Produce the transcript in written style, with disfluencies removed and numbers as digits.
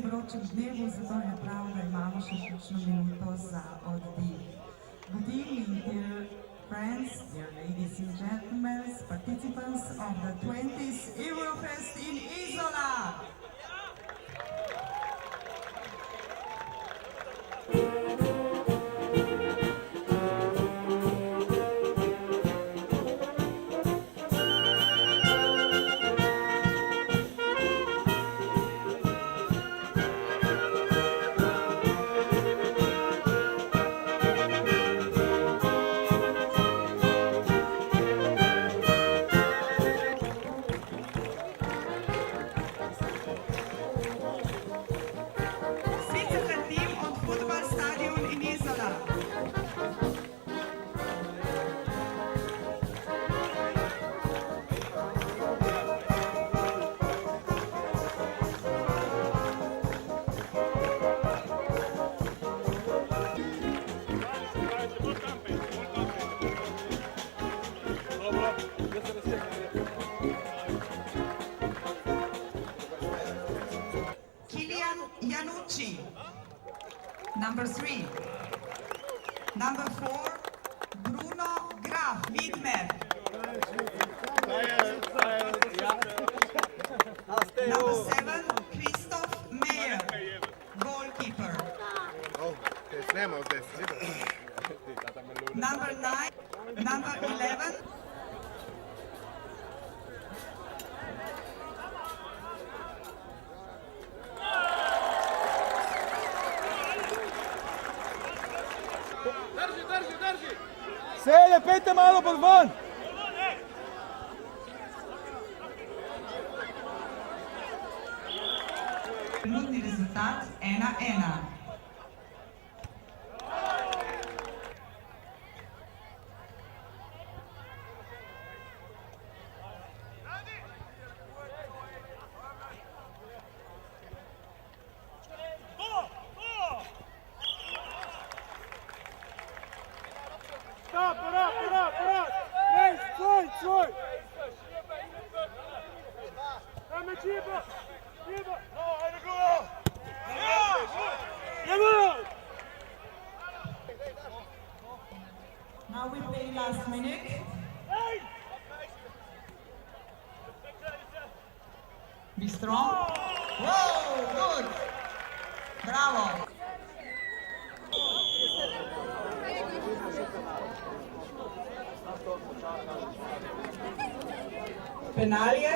vročem dnevu, zato je prav, da imamo še kakšno minuto za oddih. Good evening, dear friends, dear ladies and gentlemen, participants of the 20th Eurofest in Isola. Yanucci, number 3. Number 4, Bruno Graf, Widmer. Number 7, Christoph Meyer, goalkeeper. Number 9, number 11. Selje, pejte malo pod ven! Trenutni rezultat 1:1. Parat! Ej, svoj! Dajme Čibo! No, ajde go! Now we play last minute. Be strong. Whoa, good. Bravo. Penalje.